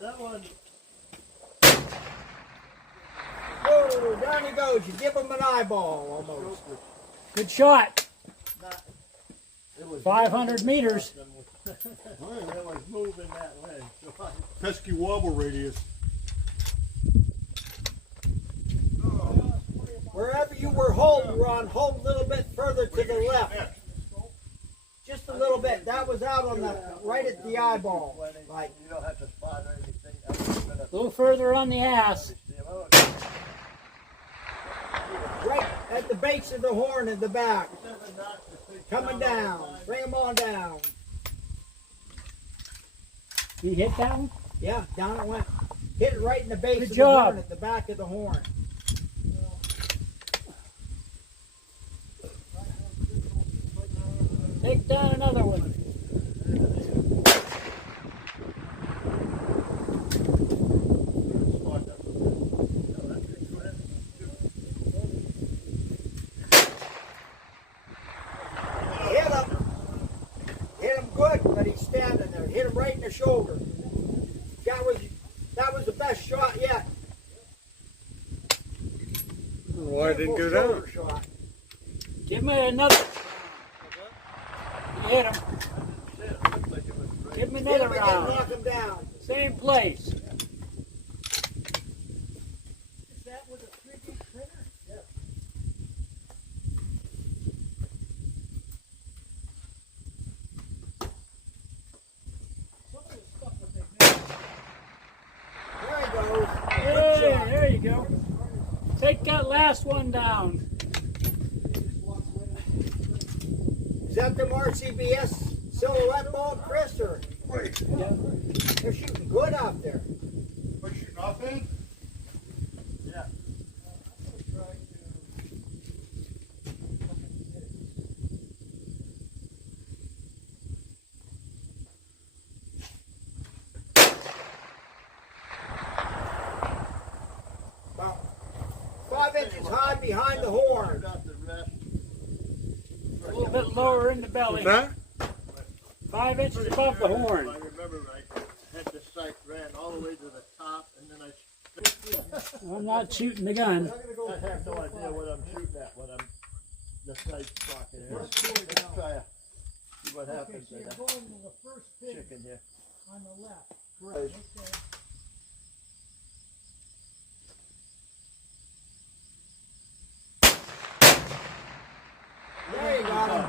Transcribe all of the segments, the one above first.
That one. Oh, down he goes. You give him an eyeball almost. Good shot. It was 500 meters. It was moving that way. So Pesky wobble radius. Wherever you were holding, Ron, hold a little bit further to the left. Just a little bit. That was out on the right at the eyeball. Like, you don't have to spot or anything. A little further on the ass. right at the base of the horn in the back. Coming down. Bring them on down. You hit that one? Yeah, down it went. Hit it right in the base Good of job. the horn, at the back of the horn. Take down another one. Hit him. Hit him good, but he's standing there. Hit him right in the shoulder. That was the best shot yet. Why it didn't go Shoulder down? shot. Give me another. You hit him. Give me Hit another him again, round. knock him down. Same place. Is that with a 3D printer? Yeah. There he goes. Good Hey, shot. there you go. Take that last one down. Is that them RCBS silhouette ball, Chris? Or Wait, they're shooting good out there. are you shooting off in? Yeah. About 5 inches high behind the horn. Got the rest. A little bit lower in the belly. What's that? 5 inches above the If I horn. remember right, had the sight ran all the way to the top, and then I'm not shooting the gun. I have no idea what I'm shooting at when I'm the sight's talking here. Let's try to see what happens to that chicken here. On the left. Right. Okay. There you got him.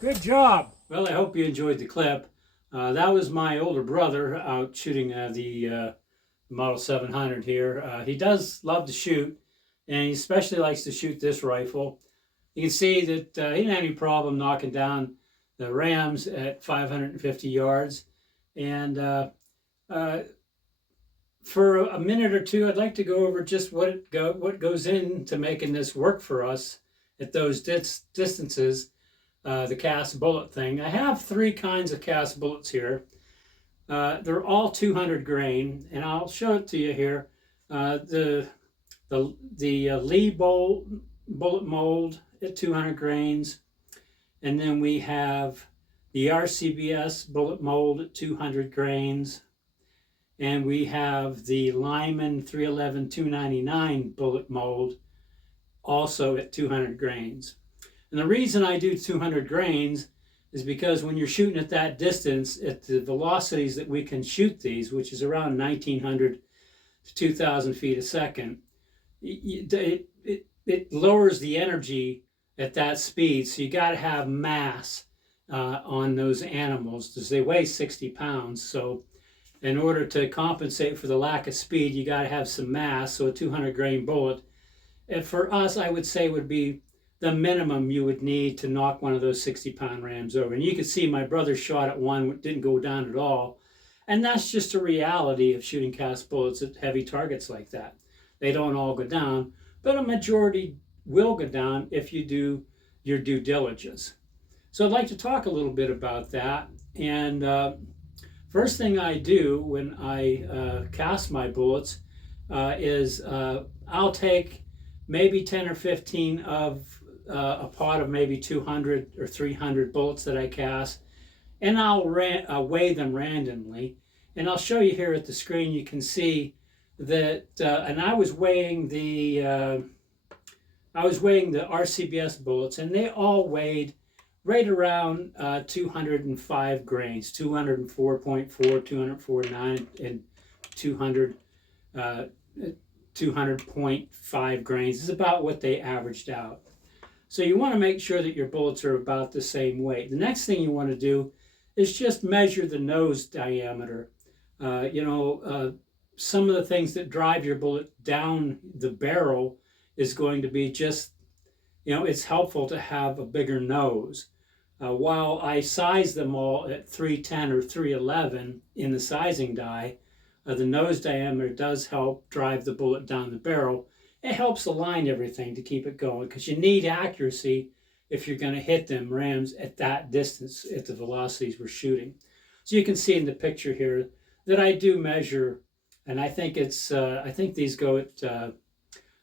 Good job. Well, I hope you enjoyed the clip. That was my older brother out shooting the Model 700 here. He does love to shoot, and he especially likes to shoot this rifle. You can see that he didn't have any problem knocking down the rams at 550 yards. And for a minute or two, I'd like to go over just what goes into making this work for us at those distances. The cast bullet thing. I have three kinds of cast bullets here. They're all 200 grain, and I'll show it to you here. The Lee bullet mold at 200 grains, and then we have the RCBS bullet mold at 200 grains, and we have the Lyman 311-299 bullet mold also at 200 grains. And the reason I do 200 grains is because when you're shooting at that distance, at the velocities that we can shoot these, which is around 1900 to 2000 feet a second, it lowers the energy at that speed. So you got to have mass on those animals because they weigh 60 pounds. So in order to compensate for the lack of speed, you got to have some mass. So a 200 grain bullet, and for us, I would say would be the minimum you would need to knock one of those 60-pound rams over. And you can see my brother shot at one, didn't go down at all. And that's just a reality of shooting cast bullets at heavy targets like that. They don't all go down, but a majority will go down if you do your due diligence. So I'd like to talk a little bit about that. And first thing I do when I cast my bullets is I'll take maybe 10 or 15 of a pot of maybe 200 or 300 bullets that I cast, and I'll weigh them randomly. And I'll show you here at the screen. You can see that, and I was weighing the RCBS bullets, and they all weighed right around 205 grains, 204.4, 204.9, and 200.5 grains is about what they averaged out. So you want to make sure that your bullets are about the same weight. The next thing you want to do is just measure the nose diameter. Some of the things that drive your bullet down the barrel is going to be just, it's helpful to have a bigger nose. While I size them all at 310 or 311 in the sizing die, the nose diameter does help drive the bullet down the barrel. It helps align everything to keep it going, because you need accuracy if you're going to hit them rams at that distance at the velocities we're shooting. So you can see in the picture here that I do measure, and I think I think these go at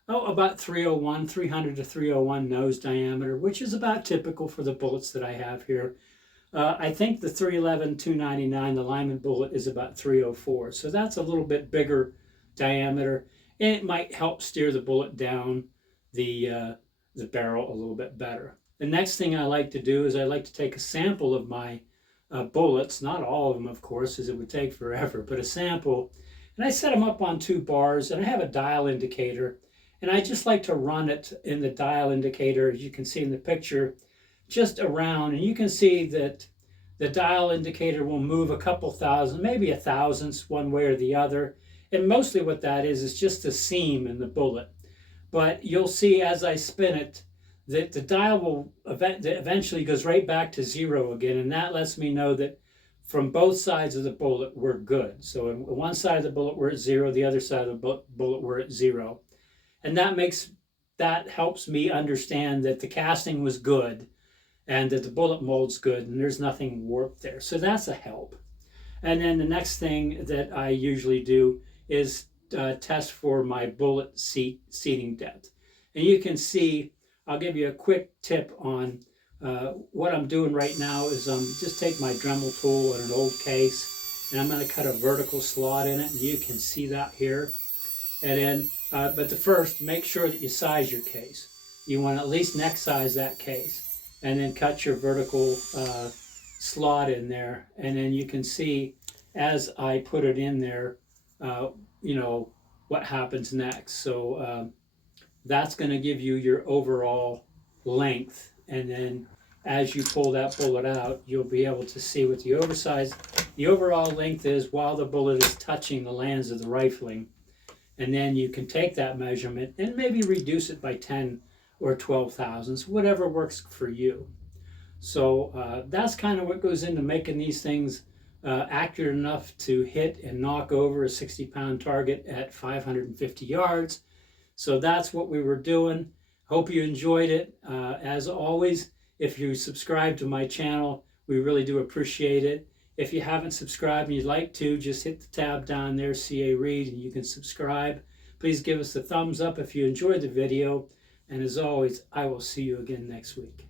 about 300 to 301 nose diameter, which is about typical for the bullets that I have here. I think the 311 299, the Lyman bullet, is about 304. So that's a little bit bigger diameter, and it might help steer the bullet down the barrel a little bit better. The next thing I like to do is I like to take a sample of my bullets, not all of them, of course, as it would take forever, but a sample, and I set them up on 2 bars, and I have a dial indicator, and I just like to run it in the dial indicator, as you can see in the picture, just around, and you can see that the dial indicator will move a couple thousand, maybe a thousandths one way or the other, and mostly what that is just a seam in the bullet. But you'll see as I spin it that the dial will eventually goes right back to 0 again, and that lets me know that from both sides of the bullet we're good. So on one side of the bullet we're at 0, the other side of the bullet we're at 0, and that helps me understand that the casting was good and that the bullet mold's good and there's nothing warped there. So that's a help. And then the next thing that I usually do is test for my bullet seating depth. And you can see, I'll give you a quick tip on what I'm doing right now is just take my Dremel tool and an old case, and I'm going to cut a vertical slot in it, and you can see that here. And then, but first, make sure that you size your case. You want to at least neck size that case, and then cut your vertical slot in there. And then you can see as I put it in there, what happens next. So that's going to give you your overall length. And then as you pull that bullet out, you'll be able to see what the overall length is while the bullet is touching the lands of the rifling. And then you can take that measurement and maybe reduce it by 10 or 12 thousandths, whatever works for you. So that's kind of what goes into making these things accurate enough to hit and knock over a 60-pound target at 550 yards. So that's what we were doing. Hope you enjoyed it. As always, if you subscribe to my channel, we really do appreciate it. If you haven't subscribed and you'd like to, just hit the tab down there, CA Reed, and you can subscribe. Please give us a thumbs up if you enjoyed the video. And as always, I will see you again next week.